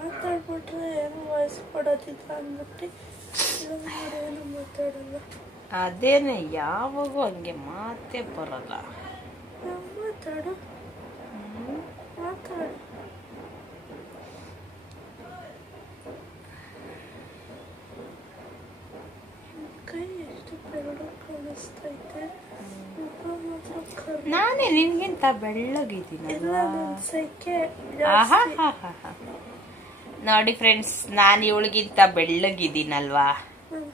ಮಾತಾಡ್ಬಿಟ್ರೆ ಏನೋ ವಯಸ್ಸು ಕೊಡೋದಿಲ್ಲ ಅಂದ್ಬಿಟ್ಟು ಏನು ಮಾತಾಡಲ್ಲ. ಅದೇನೆ ಯಾವಾಗೂ ಹಂಗೆ ಮಾತೇ ಬರಲ್ಲ. ಮಾತಾಡು ಮಾತಾಡು. ಕೈ ಎಷ್ಟು ಬೆರಳು ಕಾಣಿಸ್ತೈತೆ. ನಾನೇ ನಿನ್ಗಿಂತ ಬೆಳ್ಳಗಿದ್ದೀನಲ್ಲ. ನೋಡಿ ಫ್ರೆಂಡ್ಸ್, ನಾನು ಇವಳಿಗಿಂತ ಬೆಳ್ಳಗಿದ್ದೀನಲ್ವಾ.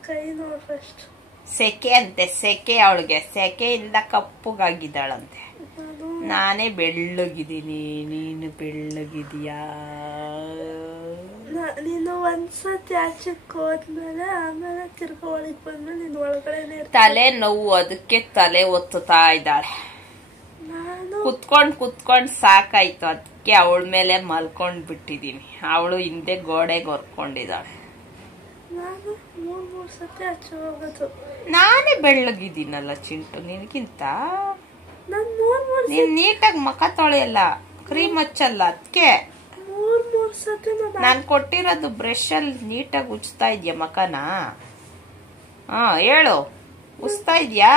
ಕೈ ನೋಡ್ರಷ್ಟು. ಸೆಕೆ ಅಂತೆ, ಸೆಕೆ ಅವಳಿಗೆ ಸೆಕೆಯಿಂದ ಕಪ್ಪುಗಾಗಿದ್ದಾಳಂತೆ. ನಾನೇ ಬೆಳ್ಳಗಿದ್ದೀನಿ, ನೀನು ಬೆಳ್ಳಗಿದೀಯಾ? ನೀನು ಒಂದ್ಸತಿ ಆಚೆಗೆ ಹೋದ್ಮೇಲೆ ಆಮೇಲೆ ತಿರ್ಗಾ ಒಳಗೆ ಬಂದ್ಮೇಲೆ ನೀನು ಒಳಗಡೆ ತಲೆ ನೋವು, ಅದಕ್ಕೆ ತಲೆ ಒತ್ತುತ್ತಾ ಇದ್ದಾಳೆ. ಕುತ್ಕೊಂಡ್ ಸಾಕಾಯ್ತು, ಅದಕ್ಕೆ ಅವಳ ಮೇಲೆ ಮಲ್ಕೊಂಡ್ ಬಿಟ್ಟಿದೀನಿ. ಅವಳು ಹಿಂದೆ ಗೋಡೆಗೆ ಹೊರ್ಕೊಂಡಿದ್ದಾಳೆ. ನಾನು ಮೂರ್ ಸತಿ ಆಚೆ ಹೋಗೋದು. ನಾನೇ ಬೆಳ್ಳಗಿದ್ದೀನಲ್ಲ ಚಿಂಟು ನಿನ್ಗಿಂತ. ನೀನ್ ನೀಟಾಗಿ ಮಖ ತೊಳೆಯಲ್ಲ, ಕ್ರೀಮ್ ಹಚ್ಚಲ್ಲ, ಅದಕ್ಕೆ ನಾನ್ ಕೊಟ್ಟಿರೋದು ಬ್ರಷ್ ಅಲ್ಲಿ ನೀಟಾಗಿ ಉಜ್ತಾ ಇದ್ಯಾ ಮಖನ? ಹೇಳು, ಉಜ್ತಾ ಇದ್ಯಾ?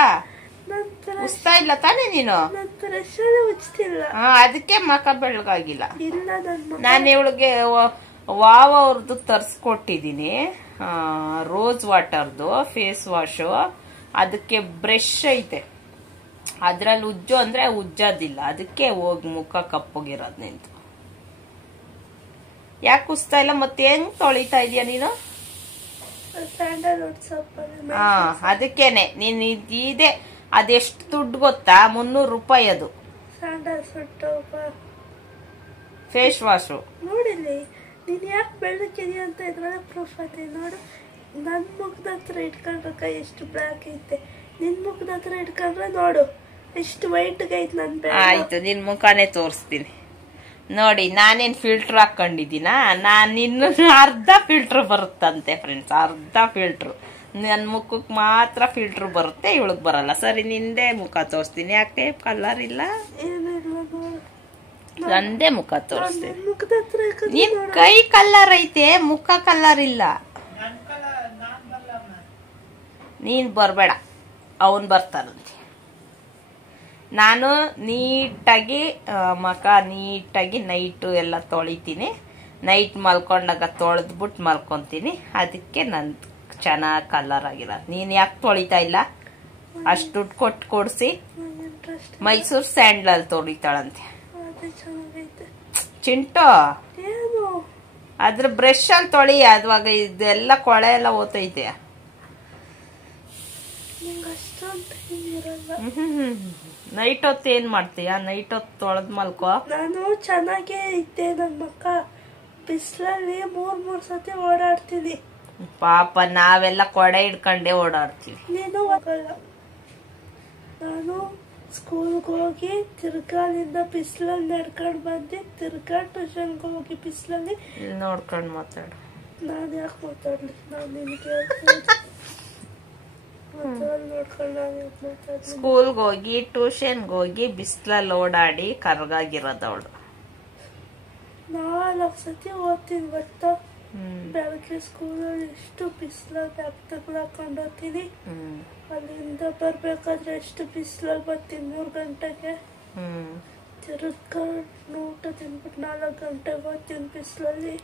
ಉಜ್ತಾ ಇಲ್ಲ ತಾನೇ ನೀನು? ಅದಕ್ಕೆ ಮಖ ಬೆಳ್ಳಗಾಗಿಲ್ಲ. ನಾನು ಇವಳಿಗೆ ವಾವ್ ಅವ್ರದ್ದು ತರ್ಸ್ಕೊಟ್ಟಿದೀನಿ, ರೋಸ್ ವಾಟರ್ದು ಫೇಸ್ ವಾಶು. ಅದಕ್ಕೆ ಬ್ರಷ್ ಐತೆ, ಅದ್ರಲ್ಲಿ ಉಜ್ಜು ಅಂದ್ರೆ ಉಜ್ಜೋದಿಲ್ಲ, ಅದಕ್ಕೆ ಹೋಗಿ ಮುಖ ಕಪ್ಪಗಿರೋದ್ ನಿಂತು. ಯಾಕೆ ಉಜ್ತಾ ಇಲ್ಲ? ಮತ್ತೆ ಹೆಂಗ್ ತೊಳಿತಾ ಇದೀಯ ನೀನು? ಅದಕ್ಕೇನೆ ನೀನ್ ಇದೆ. ಅದೆಷ್ಟು ದುಡ್ಡು ಗೊತ್ತಾ? 300 ರೂಪಾಯಿ ಅದು ಫೇಸ್ ವಾಶು. ನೋಡಿಲ್ಲಿ ನೀನ್ ಯಾಕೆ ಬೆಳ್ಳಕ್ಕಿದೀಯ ಅಂತ ಇದ್ರಲ್ಲೇ ಪ್ರೂಫ್ ಐತೆ ನೋಡು. ನನ್ ಮುಖದ ಹತ್ರ ಇಟ್ಕೊಂಡ್ರೆ ಕೈ ಎಷ್ಟು ಬ್ಲಾಕ್ ಐತೆ, ನಿನ್ ಮುಖದ ಹತ್ರ ಇಟ್ಕೊಂಡ್ರೆ ನೋಡು ಎಷ್ಟು ವೈಟ್ ಐತೆ. ನನ್ ಆಯ್ತು, ನಿನ್ ಮುಖಾನೇ ತೋರಿಸ್ತೀನಿ ನೋಡಿ. ನಾನೇನ್ ಫಿಲ್ಟರ್ ಹಾಕೊಂಡಿದ್ದೀನ? ನಾನ್ ಇನ್ನು ಅರ್ಧ ಫಿಲ್ಟರ್ ಬರುತ್ತಂತೆ ಫ್ರೆಂಡ್ಸ್, ಅರ್ಧ ಫಿಲ್ಟರ್. ನನ್ ಮುಖಕ್ಕೆ ಮಾತ್ರ ಫಿಲ್ಟರ್ ಬರುತ್ತೆ, ಇವಳಗ್ ಬರಲ್ಲ. ಸರಿ, ನಿಂದೆ ಮುಖ ತೋರಿಸ್ತೀನಿ. ಯಾಕೆ ಕಲರ್ ಇಲ್ಲ? ನಂದೇ ಮುಖ ತೋರಿಸ್ತೀನಿ. ನಿನ್ ಕೈ ಕಲರ್ ಐತೆ, ಮುಖ ಕಲರ್ ಇಲ್ಲ. ನೀನ್ ಬರ್ಬೇಡ, ಅವನ್ ಬರ್ತಾರಂತೆ. ನಾನು ನೀಟಾಗಿ ಮಖ ನೀಟಾಗಿ ನೈಟು ಎಲ್ಲ ತೊಳಿತೀನಿ. ನೈಟ್ ಮಲ್ಕೊಂಡಾಗ ತೊಳೆದ್ಬಿಟ್ಟು ಮಲ್ಕೊಂತೀನಿ. ಅದಕ್ಕೆ ನನ್ ಚೆನ್ನಾಗ್ ಕಲರ್ ಆಗಿಲ್ಲ. ನೀನ್ ಯಾಕೆ ತೊಳಿತಾ ಇಲ್ಲ? ಅಷ್ಟು ದುಡ್ಡು ಕೊಟ್ಟು ಕೊಡ್ಸಿ ಮೈಸೂರ್ ಸ್ಯಾಂಡಲ್ ತೊಳಿತಾಳಂತೆ ಚಿಂಟು. ಅದ್ರ ಬ್ರಷ್ ಅಲ್ಲಿ ತೊಳಿ, ಅದ್ವಾಗ ಇದೆಲ್ಲ ಕೊಳೆ ಎಲ್ಲ ಓತೈತೆ. ನೈಟ್ ಹೊತ್ತು ಏನ್ ಮಾಡ್ತೀಯ? ನೈಟ್ ಹೊತ್ತು ತೊಳೆದ್ ಮಲ್ಕೋ. ನಾನು ಚೆನ್ನಾಗೇ ಇದ್ದೆ. ನನ್ ಮಕ್ಕ ಬಿಸಿಲಲ್ಲಿ ಮೂರ್ ಸತಿ ಓಡಾಡ್ತೀನಿ. ಪಾಪ ನಾವೆಲ್ಲ ಕೊಡೆ ಹಿಡ್ಕೊಂಡೆ ಓಡಾಡ್ತೀವಿ. ನೀನು ಹೋಗಲ್ಲ. ನಾನು ಸ್ಕೂಲ್ಗೆ ಹೋಗಿ ತಿರ್ಗಾ ಅಲ್ಲಿಂದ ಬಿಸಿಲಲ್ಲಿ ನಡ್ಕೊಂಡ್ ಬಂದು ತಿರ್ಗಾ ಟ್ಯೂಷನ್ಗೆ ಹೋಗಿ ಬಿಸಿಲಲ್ಲಿ ನೋಡ್ಕೊಂಡ್ ಮಾತಾಡು. ನಾನು ಯಾಕೆ ಮಾತಾಡ್ಲಿ? ನಾನು ನಿನಗೆ ಸ್ಕೂಲ್ಗೆ ಹೋಗಿ ಟ್ಯೂಷನ್ಗೆ ಹೋಗಿ ಬಿಸಿಲಲ್ಲಿ ಓಡಾಡಿ ಕರ್ಗಾಗಿರೋದವಳು. 4 ಸತಿ ಓದ್ತೀನಿ ಗೊತ್ತಾ? ಬೆಳಗ್ಗೆ ಸ್ಕೂಲಲ್ಲಿ ಎಷ್ಟು ಬಿಸಿಲಲ್ಲಿ ಬ್ಯಾಗ್ ತಗೊಂಡು ಹೋಗ್ತೀನಿ. ಅಲ್ಲಿಂದ ಬರ್ಬೇಕಾದ್ರೆ ಎಷ್ಟು ಬಿಸಿಲಲ್ಲಿ ಬರ್ತೀನಿ. 3 ಗಂಟೆಗೆ ತಿರ್ಗಾ ಊಟ ತಿನ್ಬಿಟ್ಟು 4 ಗಂಟೆಗೆ ಹೋಗ್ತೀನಿ ಬಿಸಿಲಲ್ಲಿ.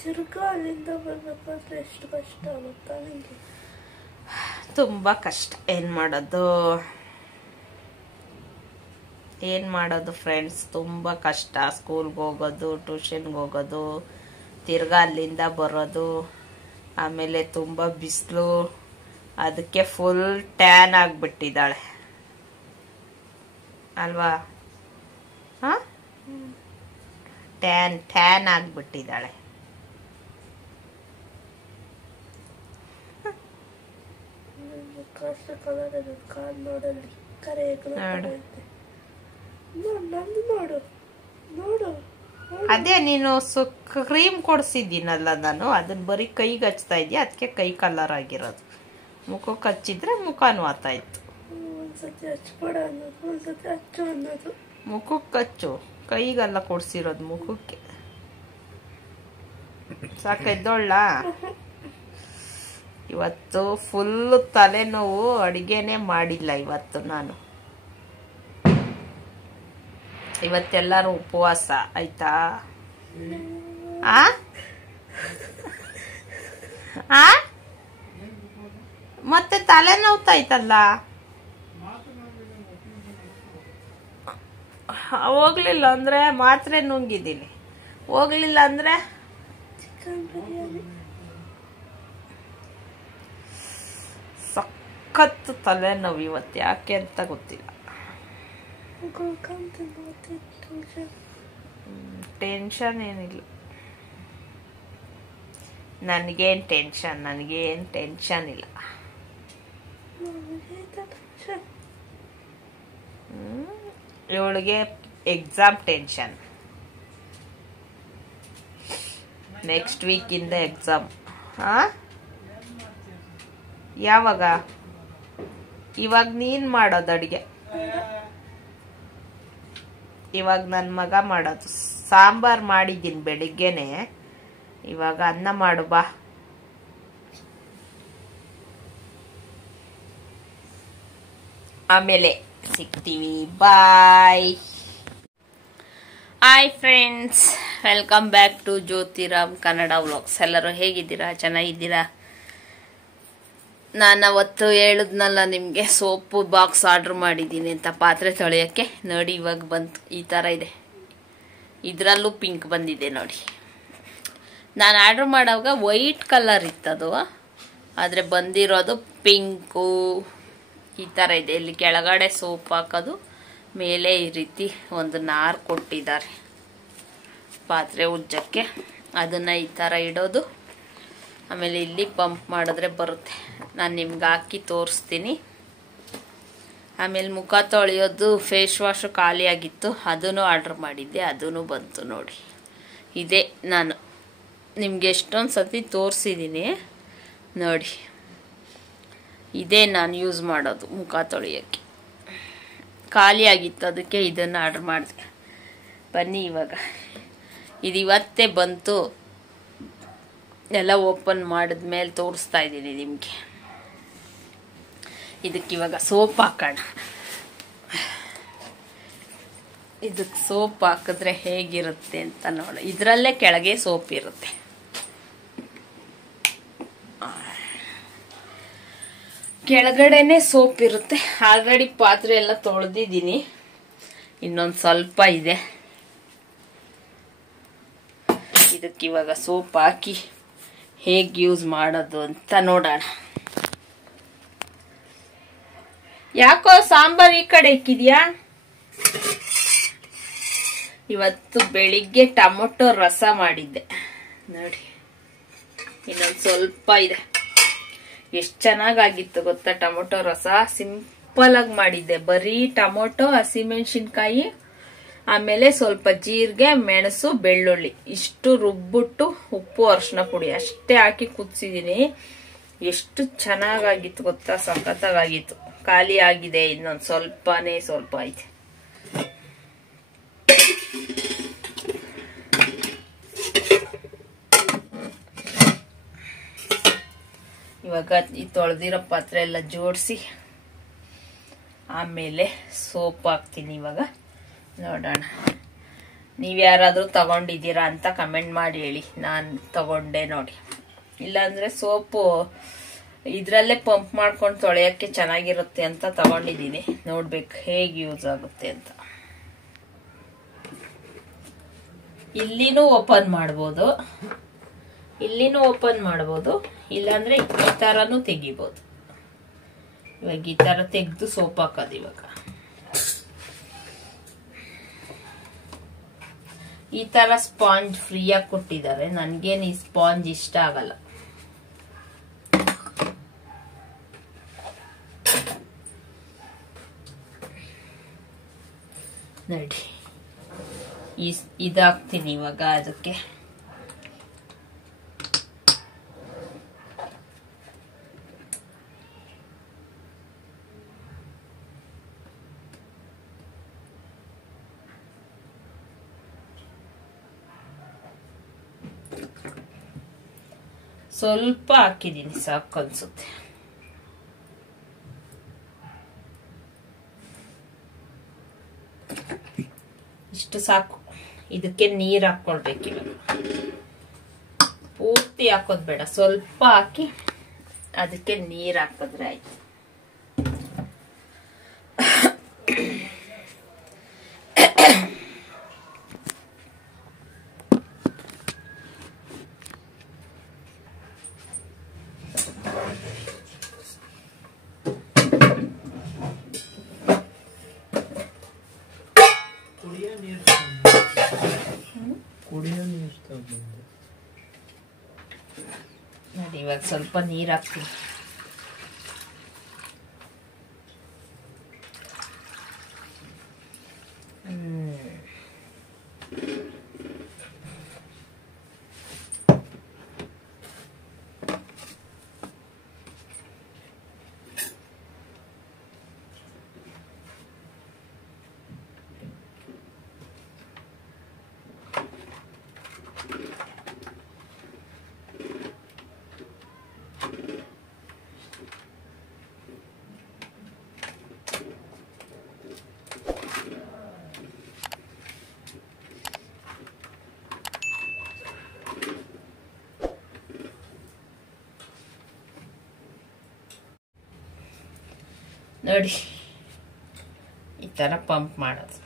ತಿರ್ಗಾ ಅಲ್ಲಿಂದ ಬರ್ಬೇಕಾದ್ರೆ ಎಷ್ಟು ಕಷ್ಟ ಆಗುತ್ತಾ ನಿಂಗೆ? ತುಂಬಾ ಕಷ್ಟ. ಏನ್ ಮಾಡೋದು ಫ್ರೆಂಡ್ಸ್, ತುಂಬಾ ಕಷ್ಟ. ಸ್ಕೂಲ್ಗೆ ಹೋಗೋದು, ಟ್ಯೂಷನ್ಗೆ ಹೋಗೋದು, ತಿರ್ಗಾ ಅಲ್ಲಿಂದ ಬರೋದು, ಆಮೇಲೆ ತುಂಬಾ ಬಿಸಿಲು. ಅದಕ್ಕೆ ಫುಲ್ ಟ್ಯಾನ್ ಆಗ್ಬಿಟ್ಟಿದ್ದಾಳೆ ಅಲ್ವಾ? ಟ್ಯಾನ್ ಆಗ್ಬಿಟ್ಟಿದ್ದಾಳೆ. ಅದೇ ನೀನು ಕ್ರೀಮ್ ಕೊಡ್ಸಿದ್ದೀನಲ್ಲ ನಾನು, ಅದನ್ನ ಬರೀ ಕೈಗೆ ಹಚ್ತಾ ಇದೀಯ, ಅದಕ್ಕೆ ಕೈ ಕಲರ್ ಆಗಿರೋದು. ಮುಖಕ್ಕೆ ಹಚ್ಚಿದ್ರೆ ಮುಖನೂ ಆತಾಯ್ತು. ಮುಖಕ್ಕೆ ಹಚ್ಚು, ಕೈಗೆಲ್ಲ ಕೊಡ್ಸಿರೋದು ಮುಖಕ್ಕೆ. ಸಾಕೆದ್ದೋಳ. ಇವತ್ತು ಫುಲ್ಲು ತಲೆನೋವು, ಅಡುಗೆನೇ ಮಾಡಿಲ್ಲ ಇವತ್ತು ನಾನು. ಇವತ್ತೆಲ್ಲರೂ ಉಪವಾಸ ಆಯ್ತಾ? ಆ ಆ ಮತ್ತೆ ತಲೆ ನೋವ್ತಾಯ್ತಲ್ಲ. ಹೋಗ್ಲಿಲ್ಲ ಅಂದ್ರೆ ಮಾತ್ರೆ ನುಂಗಿದ್ದೀನಿ, ಹೋಗ್ಲಿಲ್ಲ ಅಂದ್ರೆ ಚಿಕನ್ ಬಿರಿಯಾನಿ. ಸಖತ್ ತಲೆನೋವು ಇವತ್ತು, ಯಾಕೆ ಅಂತ ಗೊತ್ತಿಲ್ಲ. ಟೆನ್ಷನ್ ಏನಿಲ್ಲ, ನನಗೇನು ಟೆನ್ಷನ್ ಇಲ್ಲ. ಇವಳಿಗೆ ಎಕ್ಸಾಮ್ ಟೆನ್ಷನ್. ನೆಕ್ಸ್ಟ್ ವೀಕಿಂದ ಎಕ್ಸಾಮ್. ಯಾವಾಗ? ಇವಾಗ ನೀನ್ ಮಾಡೋದು ಅಡಿಗೆ, ಇವಾಗ ನನ್ನ ಮಗ ಮಾಡೋದು. ಸಾಂಬಾರ್ ಮಾಡಿದ್ದೀನಿ ಬೆಳಿಗ್ಗೆನೆ, ಇವಾಗ ಅನ್ನ ಮಾಡು ಬಾ. ಆಮೇಲೆ ಸಿಗ್ತೀವಿ, bye. Hi friends, welcome back to Jyotiram Kannada vlogs. ಎಲ್ಲರೂ ಹೇಗಿದ್ದೀರಾ? ಚೆನ್ನಾಗಿದ್ದೀರಾ? ನಾನು ಅವತ್ತು ಹೇಳಿದ್ನಲ್ಲ ನಿಮಗೆ, ಸೋಪು ಬಾಕ್ಸ್ ಆರ್ಡ್ರ್ ಮಾಡಿದ್ದೀನಿ ಅಂತ ಪಾತ್ರೆ ತೊಳೆಯೋಕ್ಕೆ. ನೋಡಿ ಇವಾಗ ಬಂತು, ಈ ಥರ ಇದೆ. ಇದರಲ್ಲೂ ಪಿಂಕ್ ಬಂದಿದೆ ನೋಡಿ. ನಾನು ಆರ್ಡ್ರ್ ಮಾಡೋವಾಗ ವೈಟ್ ಕಲರ್ ಇತ್ತದು, ಆದರೆ ಬಂದಿರೋದು ಪಿಂಕು. ಈ ಥರ ಇದೆ. ಇಲ್ಲಿ ಕೆಳಗಡೆ ಸೋಪ್ ಹಾಕೋದು, ಮೇಲೆ ಈ ರೀತಿ ಒಂದು ನಾರು ಕೊಟ್ಟಿದ್ದಾರೆ ಪಾತ್ರೆ ಉಜ್ಜಕ್ಕೆ. ಅದನ್ನು ಈ ಥರ ಇಡೋದು, ಆಮೇಲೆ ಇಲ್ಲಿ ಪಂಪ್ ಮಾಡಿದ್ರೆ ಬರುತ್ತೆ. ನಾನು ನಿಮ್ಗೆ ಹಾಕಿ ತೋರಿಸ್ತೀನಿ. ಆಮೇಲೆ ಮುಖ ತೊಳೆಯೋದು ಫೇಸ್ ವಾಶು ಖಾಲಿಯಾಗಿತ್ತು, ಅದನ್ನು ಆರ್ಡ್ರ್ ಮಾಡಿದ್ದೆ, ಅದೂ ಬಂತು ನೋಡಿ. ಇದೇ ನಾನು ನಿಮಗೆ ಎಷ್ಟೊಂದು ಸತಿ ತೋರಿಸಿದ್ದೀನಿ ನೋಡಿ. ಇದೇ ನಾನು ಯೂಸ್ ಮಾಡೋದು ಮುಖ ತೊಳೆಯೋಕ್ಕೆ. ಖಾಲಿಯಾಗಿತ್ತು, ಅದಕ್ಕೆ ಇದನ್ನು ಆರ್ಡ್ರ್ ಮಾಡಿದೆ. ಬನ್ನಿ ಇವಾಗ, ಇದು ಇವತ್ತೇ ಬಂತು. ಎಲ್ಲ ಓಪನ್ ಮಾಡಿದ್ಮೇಲೆ ತೋರಿಸ್ತಾ ಇದ್ದೀನಿ ನಿಮಗೆ. ಇದಕ್ಕೆ ಇವಾಗ ಸೋಪ್ ಹಾಕೋಣ. ಇದಕ್ಕೆ ಸೋಪ್ ಹಾಕಿದ್ರೆ ಹೇಗಿರುತ್ತೆ ಅಂತ ನೋಡಿ. ಇದರಲ್ಲೇ ಕೆಳಗೆ ಸೋಪ್ ಇರುತ್ತೆ. ಕೆಳಗಡೆನೆ ಸೋಪ್ ಇರುತ್ತೆ. ಆಲ್ರೆಡಿ ಪಾತ್ರೆ ಎಲ್ಲ ತೊಳೆದಿದ್ದೀನಿ, ಇನ್ನೊಂದು ಸ್ವಲ್ಪ ಇದೆ. ಇದಕ್ಕೆ ಇವಾಗ ಸೋಪ್ ಹಾಕಿ ಹೇಗೆ ಯೂಸ್ ಮಾಡೋದು ಅಂತ ನೋಡೋಣ. ಯಾಕೋ ಸಾಂಬಾರ್ ಈ ಕಡೆ ಇಕ್ಕಿದ್ಯಾ? ಇವತ್ತು ಬೆಳಿಗ್ಗೆ ಟೊಮೊಟೊ ರಸ ಮಾಡಿದ್ದೆ ನೋಡಿ, ಇನ್ನೊಂದು ಸ್ವಲ್ಪ ಇದೆ. ಎಷ್ಟು ಚೆನ್ನಾಗಾಗಿತ್ತು ಗೊತ್ತಾ ಟೊಮೊಟೊ ರಸ. ಸಿಂಪಲ್ ಆಗಿ ಮಾಡಿದ್ದೆ, ಬರೀ ಟೊಮೊಟೊ, ಹಸಿಮೆಣಸಿನ್ಕಾಯಿ, ಆಮೇಲೆ ಸ್ವಲ್ಪ ಜೀರಿಗೆ, ಮೆಣಸು, ಬೆಳ್ಳುಳ್ಳಿ ಇಷ್ಟು ರುಬ್ಬಿಟ್ಟು ಉಪ್ಪು ಅರಿಶಿನ ಪುಡಿ ಅಷ್ಟೇ ಹಾಕಿ ಕುದಿಸಿದೀನಿ. ಎಷ್ಟು ಚೆನ್ನಾಗಾಗಿತ್ತು ಗೊತ್ತಾ, ಸಖತ್ತಾಗಿತ್ತು. ಖಾಲಿ ಆಗಿದೆ, ಇನ್ನೊಂದು ಸ್ವಲ್ಪನೇ ಸ್ವಲ್ಪ ಐತೆ. ಇವಾಗ ಈ ತೊಳೆದಿರೋ ಪಾತ್ರೆ ಎಲ್ಲ ಜೋಡಿಸಿ ಆಮೇಲೆ ಸೋಪ್ ಹಾಕ್ತೀನಿ. ಇವಾಗ ನೋಡೋಣ, ನೀವ್ಯಾರಾದ್ರೂ ತಗೊಂಡಿದ್ದೀರಾ ಅಂತ ಕಮೆಂಟ್ ಮಾಡಿ ಹೇಳಿ. ನಾನು ತಗೊಂಡೆ ನೋಡಿ. ಇಲ್ಲಾಂದ್ರೆ ಸೋಪು ಇದರಲ್ಲೇ ಪಂಪ್ ಮಾಡ್ಕೊಂಡು ತೊಳೆಯೋಕ್ಕೆ ಚೆನ್ನಾಗಿರುತ್ತೆ ಅಂತ ತಗೊಂಡಿದ್ದೀನಿ. ನೋಡ್ಬೇಕು ಹೇಗೆ ಯೂಸ್ ಆಗುತ್ತೆ ಅಂತ. ಇಲ್ಲಿನೂ ಓಪನ್ ಮಾಡ್ಬೋದು, ಇಲ್ಲಿನೂ ಓಪನ್ ಮಾಡ್ಬೋದು, ಇಲ್ಲಾಂದ್ರೆ ಈ ಥರನೂ ತೆಗಿಬೋದು. ಇವಾಗ ಈ ಥರ ತೆಗೆದು ಸೋಪ್ ಹಾಕೋದು. ಇವಾಗ ಈ ಥರ ಸ್ಪಾಂಜ್ ಫ್ರೀಯಾಗಿ ಕೊಟ್ಟಿದ್ದಾರೆ. ನನಗೇನು ಈ ಸ್ಪಾಂಜ್ ಇಷ್ಟ ಆಗಲ್ಲ. ನೋಡಿ, ಇದಾಗ್ತೀನಿ ಇವಾಗ ಅದಕ್ಕೆ. ಸ್ವಲ್ಪ ಹಾಕಿದೀನಿ, ಸಾಕು ಅನ್ಸುತ್ತೆ. ಇಷ್ಟು ಸಾಕು. ಇದಕ್ಕೆ ನೀರ್ ಹಾಕೊಳ್ಬೇಕು. ಇವಾಗ ಪೂರ್ತಿ ಹಾಕೋದ್ ಬೇಡ, ಸ್ವಲ್ಪ ಹಾಕಿ ಅದಕ್ಕೆ ನೀರ್ ಹಾಕಿದ್ರೆ ಆಯ್ತು. ನೋಡಿ, ಇವಾಗ ಸ್ವಲ್ಪ ನೀರ್ ಹಾಕ್ತೀನಿ. ನೋಡಿ, ಈ ತರ ಪಂಪ್ ಮಾಡೋದು.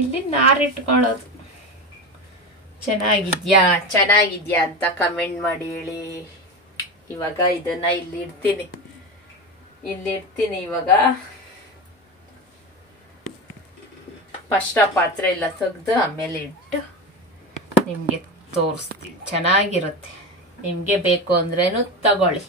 ಇಲ್ಲಿ ನಾರಿಟ್ಕೊಳ್ಳೋದು. ಚೆನ್ನಾಗಿದ್ಯಾ ಅಂತ ಕಮೆಂಟ್ ಮಾಡಿ ಹೇಳಿ. ಇವಾಗ ಇದನ್ನ ಇಲ್ಲಿ ಇಡ್ತೀನಿ. ಇವಾಗ ಫಸ್ಟ್ ಆ ಪಾತ್ರೆ ಎಲ್ಲ ತೆಗ್ದು ಆಮೇಲೆ ಇಟ್ಟು ನಿಮ್ಗೆ ತೋರಿಸ್ತೀನಿ. ಚೆನ್ನಾಗಿರುತ್ತೆ. ನಿಮ್ಗೆ ಬೇಕು ಅಂದ್ರೇನು ತಗೊಳ್ಳಿ.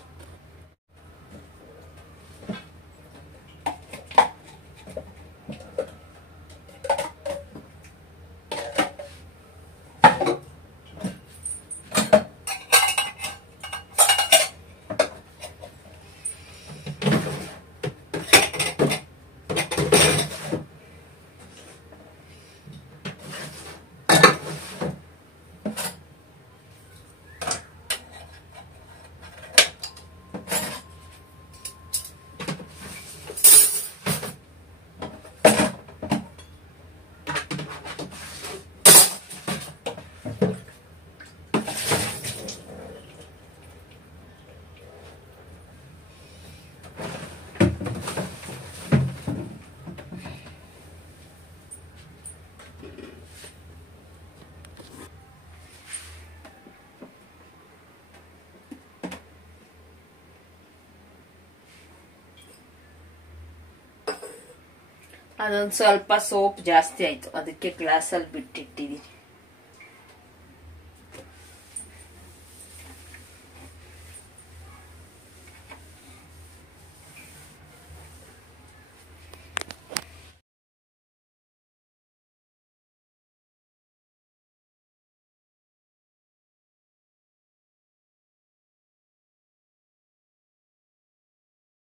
ಅದೊಂದು ಸ್ವಲ್ಪ ಸೋಪ್ ಜಾಸ್ತಿ ಆಯ್ತು, ಅದಕ್ಕೆ ಗ್ಲಾಸಲ್ಲಿ ಬಿಟ್ಟಿಟ್ಟಿದ್ದೀನಿ.